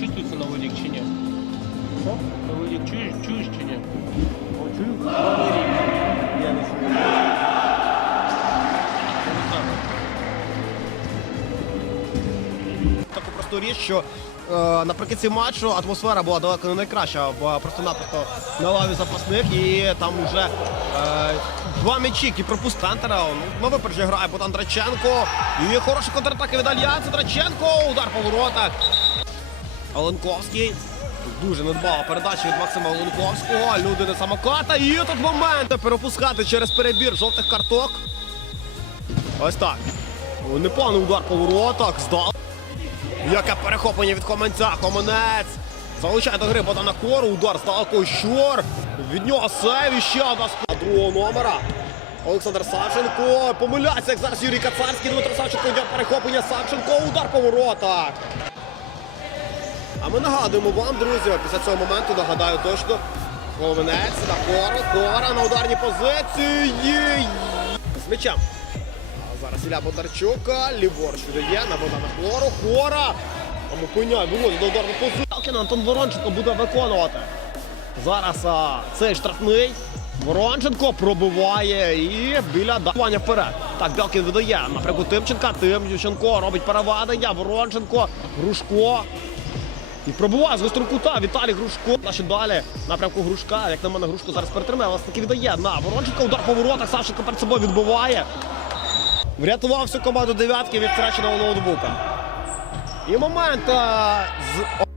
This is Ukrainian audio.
чувствуется наводик чи ні? Наводик чуєш, чуєш чи ні? Чую, рік. Я не чую. Я не знаю. Таку просту річ, що е, наприкінці матчу атмосфера була далеко не найкраща, бо просто-напросто на лаві запасних і там вже е, два м'ячі, які пропустив Пентера. Ну, випереджі грає Богдан Драченко. І хороша контратака від Альянсу. Драченко. Удар по воротах. Оленковський. Дуже недбала передача від Максима Оленковського. Люди на самоката. І тут момент перепускати через перебір жовтих карток. Ось так. Непоганий удар по воротах. Здав. Яке перехоплення від Хоменця. Хоменець. Залучає до гри Богдана Кору. Удар здалеку Щор. Від нього сейв і ще одна спа другого номера. Олександр Савченко. Помиляється, як зараз Юрій Кацарський. Дмитро Савченко йде перехоплення. Савченко. Удар по воротах. Ми нагадуємо вам, друзі, після цього моменту нагадаю точно. Головинець на кору. Кора на ударній позиції. З м'ячем. Зараз Ілля Бондарчук, ліворуч віддає на Богдана Хвору. Хвора! Там опиняє, виводить до ударну позицію. Талкін Антон Воронченко буде виконувати. Зараз а, цей штрафний. Воронченко пробиває і біля давання вперед. Так, Белкін видає напрямку Тимченка. Тимченко робить переведення. Воронченко, Грушко. І пробував з кута Віталій Грушко. Наші далі напрямку Грушка. Як на мене, Грушко зараз перетримає, але таки віддає на Воронченко, Удар по воротах. Савченко перед собою відбиває. Врятував всю команду дев'ятки від втраченого ноутбука. І момент а, з